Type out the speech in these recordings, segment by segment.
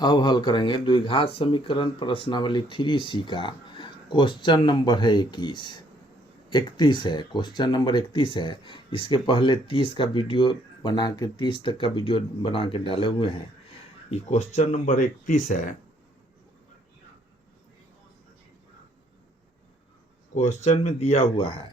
अब हल करेंगे द्विघात समीकरण प्रश्नावली 3C का क्वेश्चन नंबर है 31 है। क्वेश्चन नंबर 31 है। इसके पहले 30 का वीडियो बना के 30 तक का वीडियो बना के डाले हुए हैं। ये क्वेश्चन नंबर 31 है। क्वेश्चन में दिया हुआ है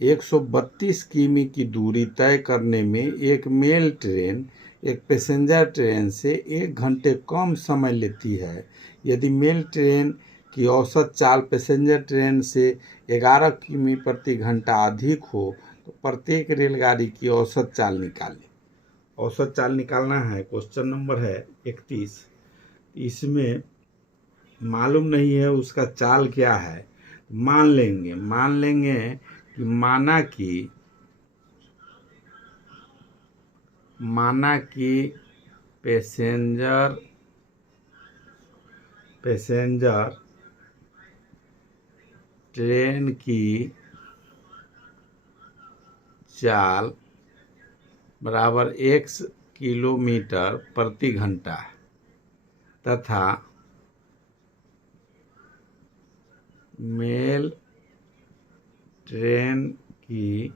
132 किमी की दूरी तय करने में एक मेल ट्रेन एक पैसेंजर ट्रेन से 1 घंटे कम समय लेती है। यदि मेल ट्रेन की औसत चाल पैसेंजर ट्रेन से 11 किमी प्रति घंटा अधिक हो तो प्रत्येक रेलगाड़ी की औसत चाल निकालें। औसत चाल निकालना है। क्वेश्चन नंबर है 31। इसमें मालूम नहीं है उसका चाल क्या है। मान लेंगे कि माना कि पैसेंजर ट्रेन की चाल बराबर x किलोमीटर प्रति घंटा तथा मेल ट्रेन की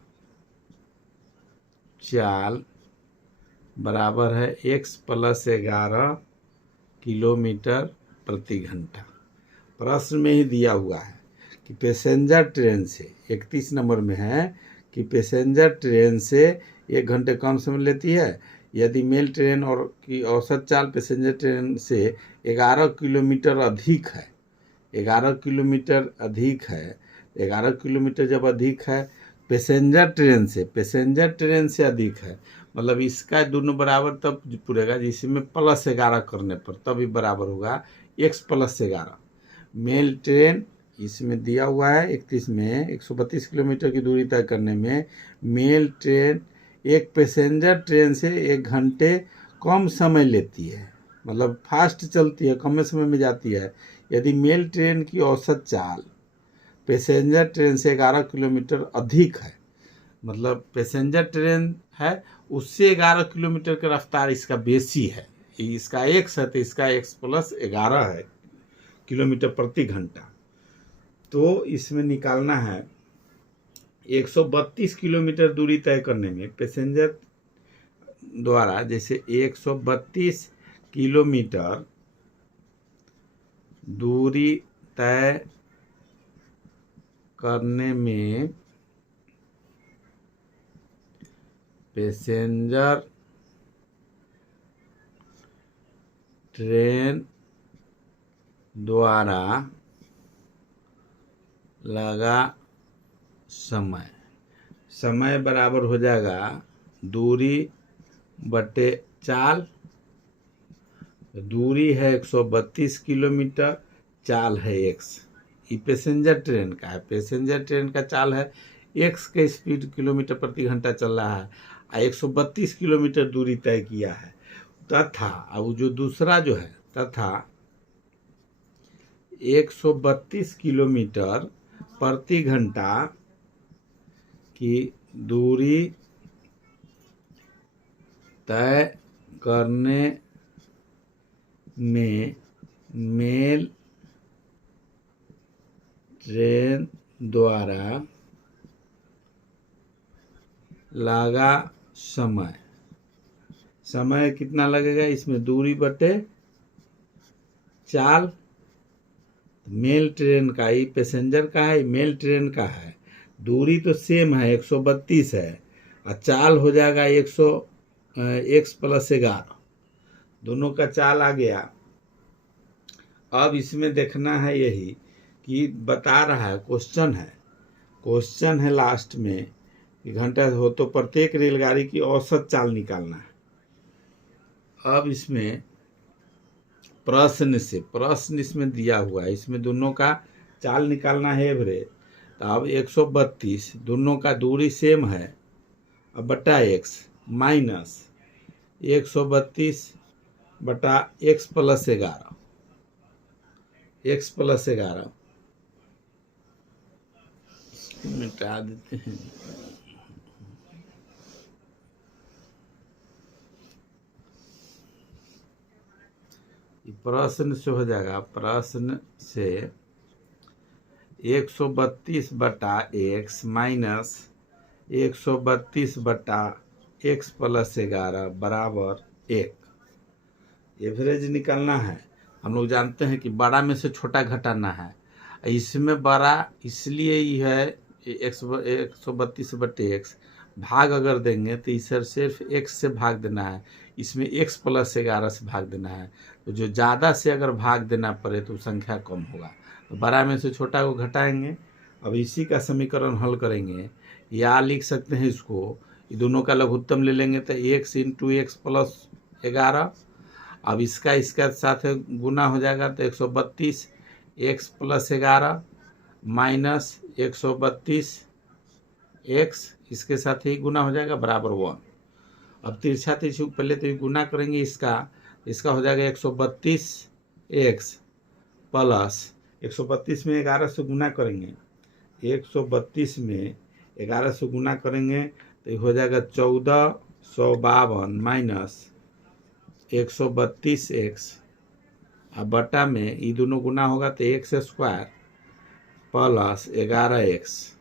चाल बराबर है x + 11 किलोमीटर प्रति घंटा। प्रश्न में ही दिया हुआ है कि पैसेंजर ट्रेन से 31 नंबर में है कि पैसेंजर ट्रेन से 1 घंटे कम समय लेती है। यदि मेल ट्रेन और की औसत चाल पैसेंजर ट्रेन से 11 किलोमीटर अधिक है 11 किलोमीटर अधिक है 11 किलोमीटर जब अधिक है पैसेंजर ट्रेन से अधिक है, मतलब इसका दोनों बराबर तब पूरेगा जिसमें +11 करने पर तभी बराबर होगा x + 11। मेल ट्रेन इसमें दिया हुआ है 31 में 132 किलोमीटर की दूरी तय करने में मेल ट्रेन एक पैसेंजर ट्रेन से 1 घंटे कम समय लेती है, मतलब फास्ट चलती है, कम समय में जाती है। यदि मेल ट्रेन की औसत चाल पैसेंजर ट्रेन से 11 किलोमीटर अधिक है, मतलब पैसेंजर ट्रेन है उससे 11 किलोमीटर की रफ्तार इसका बेसी है, इसका x है तो इसका x + 11 है किलोमीटर प्रति घंटा। तो इसमें निकालना है 132 किलोमीटर दूरी तय करने में पैसेंजर द्वारा, जैसे 132 किलोमीटर दूरी तय करने में पैसेंजर ट्रेन द्वारा लगा समय बराबर हो जाएगा दूरी बटे चाल। दूरी है 132 किलोमीटर, चाल है x। ये पैसेंजर ट्रेन का है। पैसेंजर ट्रेन का चाल है x के स्पीड किलोमीटर प्रति घंटा चल रहा है और 132 किलोमीटर दूरी तय किया है तथा अब जो दूसरा जो है तथा 132 किलोमीटर प्रति घंटा की दूरी तय करने में मेल ट्रेन द्वारा लगा समय कितना लगेगा, इसमें दूरी बटे चाल। मेल ट्रेन का ही पैसेंजर का है, मेल ट्रेन का है, दूरी तो सेम है 132 है और चाल हो जाएगा x + 11, दोनों का चाल आ गया। अब इसमें देखना है यही कि बता रहा है क्वेश्चन है लास्ट में कि घंटा हो तो प्रत्येक रेलगाड़ी की औसत चाल निकालना है। अब इसमें प्रश्न इसमें दिया हुआ है, इसमें दोनों का चाल निकालना है एवरेज। तो अब 132 दोनों का दूरी सेम है, अब बटा x माइनस 132 बटा x + 11 मिटा देते हैं। प्रश्न से हो जाएगा, प्रश्न से 132/x माइनस 132/x प्लस 11 बराबर 1। एवरेज निकालना है। हम लोग जानते हैं कि बड़ा में से छोटा घटाना है। इसमें बड़ा इसलिए ही है 132/x, भाग अगर देंगे तो इसे सिर्फ x से भाग देना है, इसमें x प्लस 11 से भाग देना है। तो जो ज़्यादा से अगर भाग देना पड़े तो संख्या कम होगा, तो बड़ा में से छोटा को घटाएंगे। अब इसी का समीकरण हल करेंगे, या लिख सकते हैं इसको, ये दोनों का लघुत्तम ले लेंगे तो x इंटू एक्स प्लस 11। अब इसका साथ गुना हो जाएगा तो 132 x प्लस 11 माइनस 132 x, इसके साथ ही गुना हो जाएगा बराबर 1। अब तिरछा तिरछी पहले तो गुना करेंगे, इसका हो जाएगा 132 x प्लस 132 में 11 से गुना करेंगे, 132 में 11 से गुना करेंगे तो हो जाएगा 1452 माइनस 132x, अब बटा में ये दोनों गुना होगा तो x स्क्वायर प्लस 11x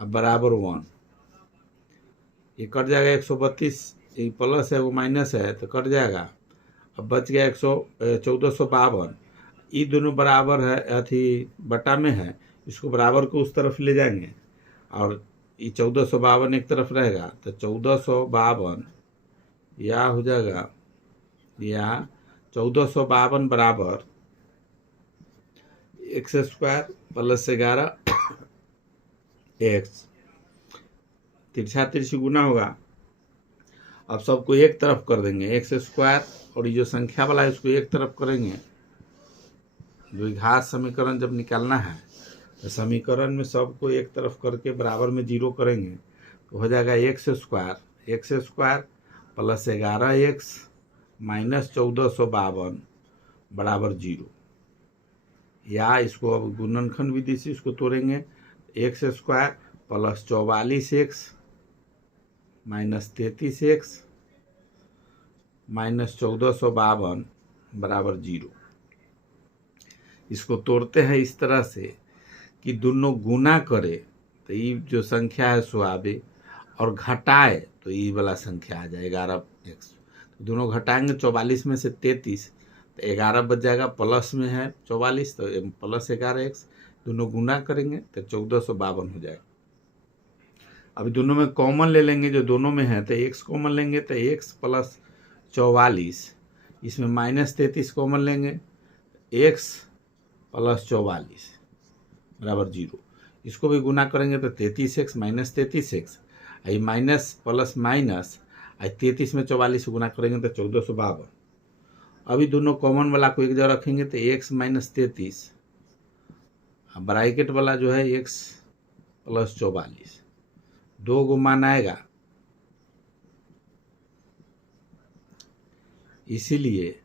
अब बराबर 1। ये कट जाएगा, 132 प्लस है वो माइनस है तो कट जाएगा। अब बच गया 1452, ये दोनों बराबर है, अथी बटा में है, इसको बराबर को उस तरफ ले जाएंगे और ये 1452 एक तरफ रहेगा तो 1452 या हो जाएगा, या 1452 बराबर x स्क्वायर प्लस 11 x, तिरछा तिरछी गुना होगा। अब सबको एक तरफ कर देंगे, x स्क्वायर और ये जो संख्या वाला है उसको एक तरफ करेंगे। द्विघात समीकरण जब निकालना है तो समीकरण में सबको एक तरफ करके बराबर में 0 करेंगे तो हो जाएगा x square plus 11x minus 1452 बराबर 0। या इसको अब गुणनखंड विधि से इसको तोड़ेंगे, x square plus 44x minus 33x minus 1452 बराबर 0। इसको तोड़ते हैं इस तरह से कि दोनों गुना करे तो ये जो संख्या है सो आवे, और घटाए तो ये वाला संख्या आ जाए 11x। तो दोनों घटाएंगे, 44 में से 33 तो 11 बच जाएगा, प्लस में है 44 तो प्लस 11x, दोनों गुना करेंगे तो 1452 हो जाएगा। अभी दोनों में कॉमन ले लेंगे, जो दोनों में है तो x कॉमन लेंगे तो x प्लस 44, इसमें माइनस 33 कॉमन लेंगे, x प्लस 44 बराबर 0। इसको भी गुना करेंगे तो 33x माइनस 33x, आई माइनस प्लस माइनस, आई 33 में 44 गुना करेंगे तो 1452। अभी दोनों कॉमन वाला को एक जगह रखेंगे तो x माइनस 33, ब्रैकेट वाला जो है x प्लस 44, 2 को मान आएगा, इसीलिए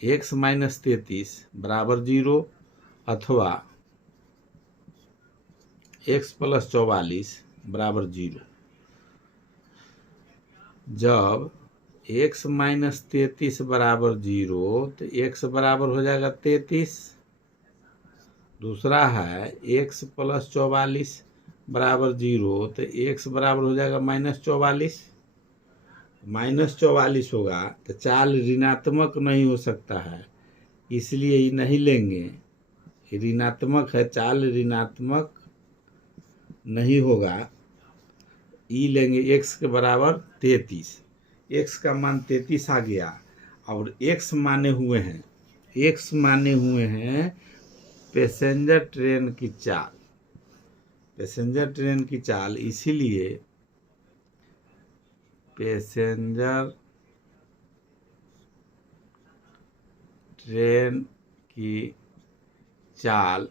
x माइनस 33 बराबर 0 अथवा x प्लस 44 बराबर 0। जब x माइनस 33 बराबर 0 तो x बराबर हो जाएगा 33। दूसरा है x प्लस 44 बराबर 0 तो x बराबर हो जाएगा माइनस 44। माइनस 44 होगा तो चाल ऋणात्मक नहीं हो सकता है, इसलिए ये नहीं लेंगे, ऋणात्मक है, चाल ऋणात्मक नहीं होगा, ई लेंगे x के बराबर 33। x का मान 33 आ गया और x माने हुए हैं पैसेंजर ट्रेन की चाल, पैसेंजर ट्रेन की चाल, इसीलिए पैसेंजर ट्रेन की चाल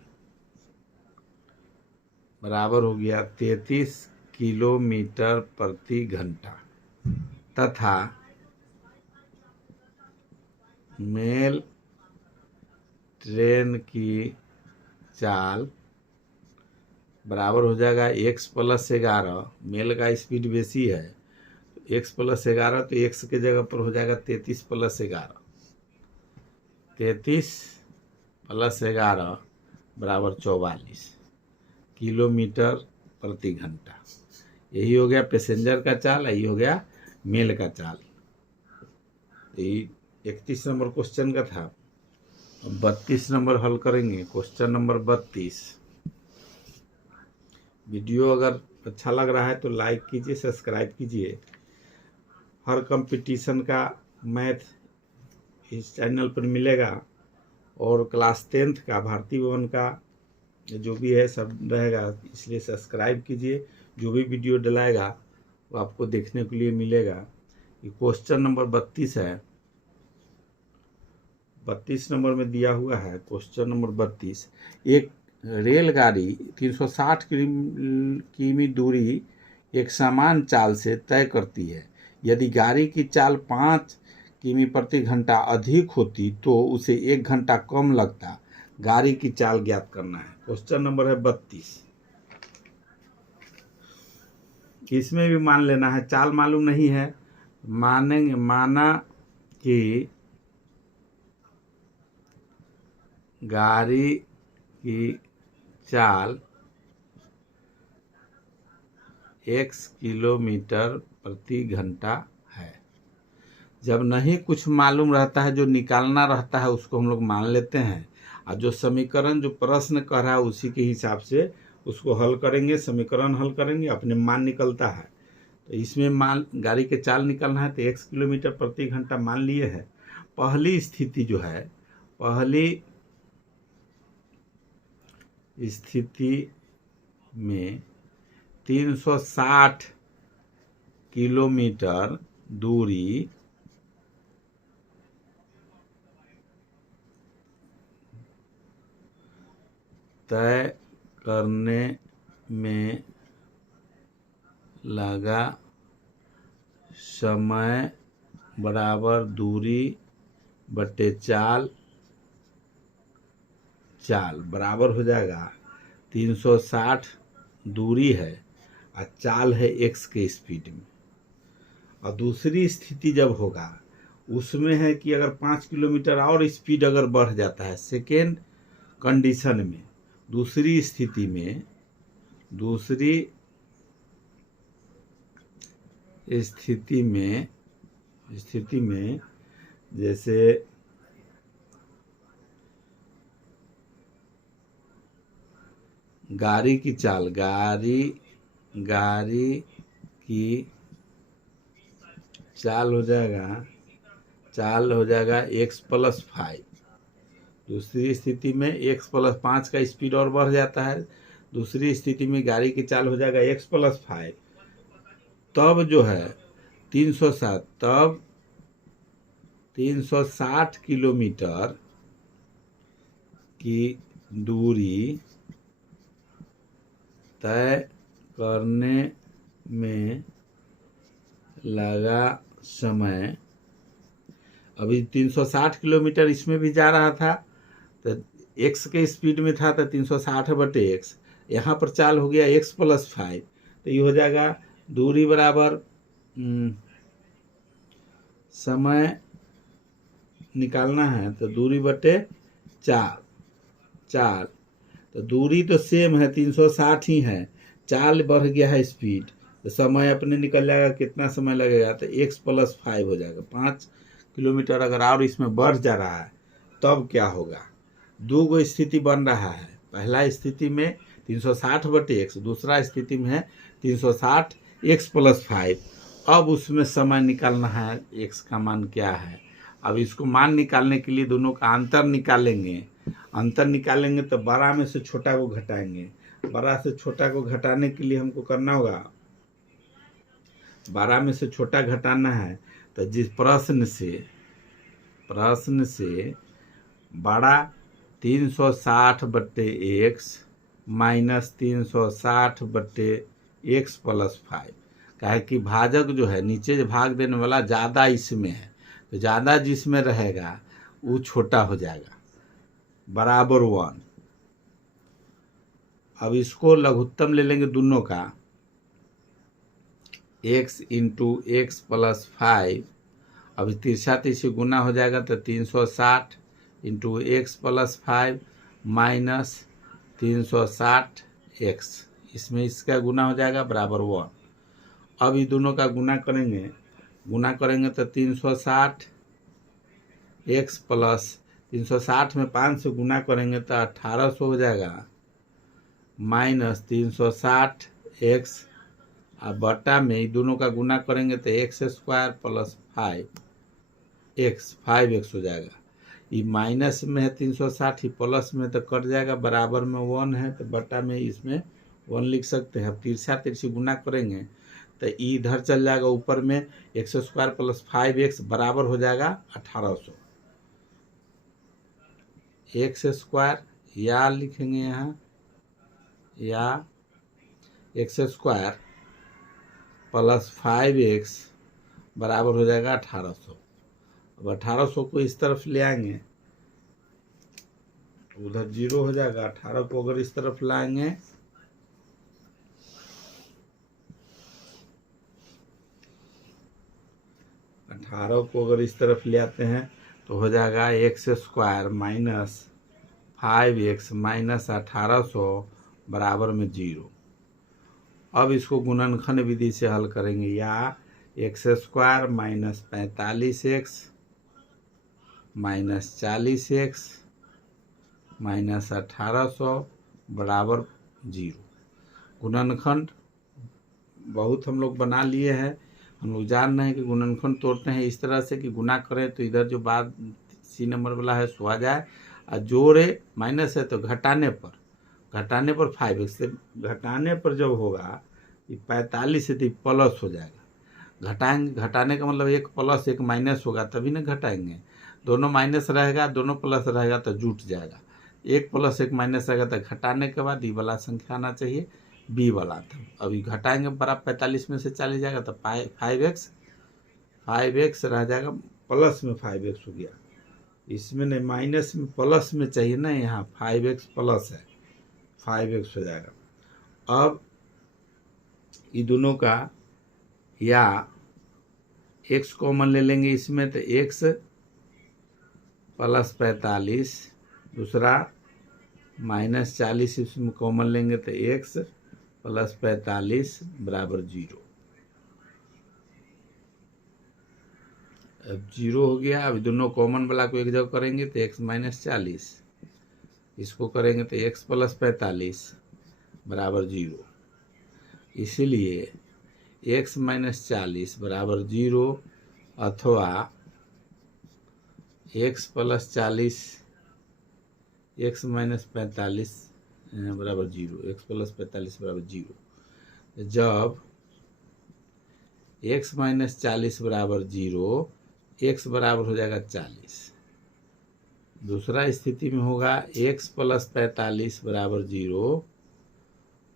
बराबर हो गया 33 किलोमीटर प्रति घंटा, तथा मेल ट्रेन की चाल बराबर हो जाएगा x प्लस 11, मेल का स्पीड बेसी है तो x प्लस 11, तो x के जगह पर हो जाएगा 33 प्लस 11 33 + 11 बराबर 44 किलोमीटर प्रति घंटा। यही हो गया पैसेंजर का चाल, यही हो गया मेल का चाल। यही 31 नंबर क्वेश्चन का था। अब 32 नंबर हल करेंगे। Question number 32। वीडियो अगर अच्छा लग रहा है तो लाइक कीजिए, सब्सक्राइब कीजिए। हर कंपटीशन का मैथ इस चैनल पर मिलेगा और क्लास 10th का भारतीय भवन का जो भी है सब रहेगा, इसलिए सब्सक्राइब कीजिए। जो भी वीडियो डलाएगा वो आपको देखने के लिए मिलेगा। ये क्वेश्चन नंबर 32 है। 32 नंबर में दिया हुआ है क्वेश्चन नंबर 32। एक रेलगाड़ी 360 किमी दूरी एक समान चाल से तय करती है। यदि गाड़ी की चाल 5 किमी प्रति घंटा अधिक होती तो उसे 1 घंटा कम लगता। गाड़ी की चाल ज्ञात करना है। क्वेश्चन नंबर है 32। इसमें भी मान लेना है, चाल मालूम नहीं है, मानेंगे। माना कि गाड़ी की चाल x किलोमीटर प्रति घंटा है। जब नहीं कुछ मालूम रहता है, जो निकालना रहता है उसको हम लोग मान लेते हैं, और जो समीकरण जो प्रश्न कह रहा है उसी के हिसाब से उसको हल करेंगे। समीकरण हल करेंगे, अपने मान निकलता है। तो इसमें मान गाड़ी के चाल निकालना है तो x किलोमीटर प्रति घंटा मान लिए है। पहली स्थिति जो है, पहली स्थिति में 360 किलोमीटर दूरी तय करने में लगा समय बराबर दूरी बटे चाल। चाल बराबर हो जाएगा 360 दूरी है और चाल है x के स्पीड में। और दूसरी स्थिति जब होगा उसमें है कि अगर 5 किलोमीटर और स्पीड अगर बढ़ जाता है, सेकेंड कंडीशन में, दूसरी स्थिति में, स्थिति में जैसे गाड़ी की चाल, गाड़ी की चाल हो जाएगा x + 5। दूसरी स्थिति में x + 5 का स्पीड और बढ़ जाता है। दूसरी स्थिति में गाड़ी की चाल हो जाएगा x + 5। तब जो है 360, तब 360 किलोमीटर की दूरी तय करने में लगा समय। अभी 360 किलोमीटर इसमें भी जा रहा था तो x के स्पीड में था तो 360 बटे x। यहाँ पर चाल हो गया x + 5, तो ये हो जाएगा दूरी बराबर समय निकालना है तो दूरी बटे चाल। तो दूरी तो सेम है, 360 ही है, चाल बढ़ गया है स्पीड, तो समय अपने निकल जाएगा। कितना समय लगेगा तो x + 5 हो जाएगा। 5 किलोमीटर अगर और इसमें बढ़ जा रहा है तब क्या होगा? दो गो स्थिति बन रहा है। पहला स्थिति में 360 बटे x, दूसरा स्थिति में है 360 x + 5। अब उसमें समय निकालना है, x का मान क्या है। अब इसको मान निकालने के लिए दोनों का अंतर निकालेंगे। अंतर निकालेंगे तो बड़ा में से छोटा को घटाएंगे। बड़ा से छोटा को घटाने के लिए हमको करना होगा, बड़ा में से छोटा घटाना है तो जिस प्रश्न से बड़ा 360 बटे x माइनस 360 बटे x + 5, काहे कि भाजक जो है नीचे जो भाग देने वाला ज़्यादा इसमें है, तो ज़्यादा जिसमें रहेगा वो छोटा हो जाएगा, बराबर 1। अब इसको लघुत्तम ले लेंगे दोनों का, x × x + 5। अब तिरछा तिरछी गुना हो जाएगा तो 360 into x plus 5 minus 360x, इसमें इसका गुना हो जाएगा बराबर 1। अब ये दोनों का गुना करेंगे तो 360x प्लस 360 में 5 से गुना करेंगे तो 1800 हो जाएगा, माइनस 360x और बटा में ये दोनों का गुना करेंगे तो एक्स स्क्वायर प्लस 5x हो जाएगा। ये माइनस में है 360, ही प्लस में तो कट जाएगा, बराबर में 1 है तो बटा में इसमें 1 लिख सकते हैं। अब तिरछा तिरछी गुना करेंगे तो इधर चल जाएगा, ऊपर में एक्स स्क्वायर प्लस 5x बराबर हो जाएगा 1800। एक्स स्क्वायर या लिखेंगे यहाँ, या एक्स स्क्वायर प्लस 5x बराबर हो जाएगा 1800। अब 1800 को इस तरफ ले आएंगे तो उधर 0 हो जाएगा। 18 को अगर इस तरफ लाएंगे इस तरफ ले आते हैं तो हो जाएगा x square minus 5x minus 1800 बराबर में 0। अब इसको गुणनखंड विधि से हल करेंगे, या x square minus 45x minus 40x minus 1800 बराबर 0। गुणनखंड बहुत हम लोग बना लिए हैं, हम लोग जान रहे हैं कि गुणनखंड तोड़ते हैं इस तरह से कि गुना करें तो इधर जो बाद सी नंबर वाला है सो आ जाए, और जोड़े माइनस है तो घटाने पर 5x से घटाने पर जब होगा ये 45 से तो प्लस हो जाएगा। घटाने का मतलब एक प्लस एक माइनस होगा तभी ना घटाएंगे। दोनों माइनस रहेगा, दोनों प्लस रहेगा तो जुट जाएगा। एक प्लस एक माइनस रहेगा तो घटाने के बाद ये वाला संख्या आना चाहिए, बी वाला था। अभी घटाएंगे बराबर 45 में से 40 जाएगा तो 5x रह जाएगा, प्लस में 5x हो गया। इसमें नहीं, माइनस में प्लस में चाहिए ना, यहाँ 5x प्लस है, 5x हो जाएगा। अब ये दोनों का या x कॉमन ले लेंगे इसमें तो x प्लस 45, दूसरा माइनस 40 इसमें कॉमन लेंगे तो x प्लस 45 बराबर 0। अब 0 हो गया। अब दोनों कॉमन वाला को एक जगह करेंगे तो x माइनस 40, इसको करेंगे तो x प्लस 45 बराबर 0। इसीलिए x माइनस 40 बराबर 0 अथवा x प्लस 40 x माइनस 45 बराबर 0, x प्लस 45 बराबर 0। जब x माइनस 40 बराबर 0, x बराबर हो जाएगा 40। दूसरा स्थिति में होगा x प्लस 45 बराबर 0,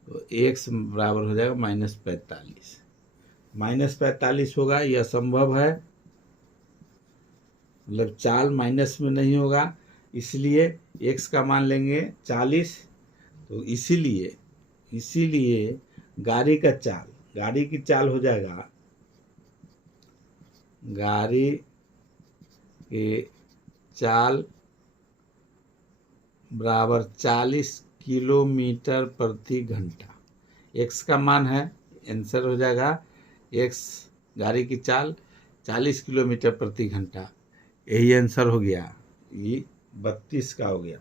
तो x बराबर हो जाएगा माइनस 45। माइनस 45 होगा, यह असंभव है, मतलब चाल माइनस में नहीं होगा, इसलिए x का मान लेंगे 40। तो इसीलिए गाड़ी की चाल हो जाएगा, गाड़ी की चाल बराबर 40 किलोमीटर प्रति घंटा। x का मान है, आंसर हो जाएगा x, गाड़ी की चाल 40 किलोमीटर प्रति घंटा। यही आंसर हो गया, ये 32 का हो गया।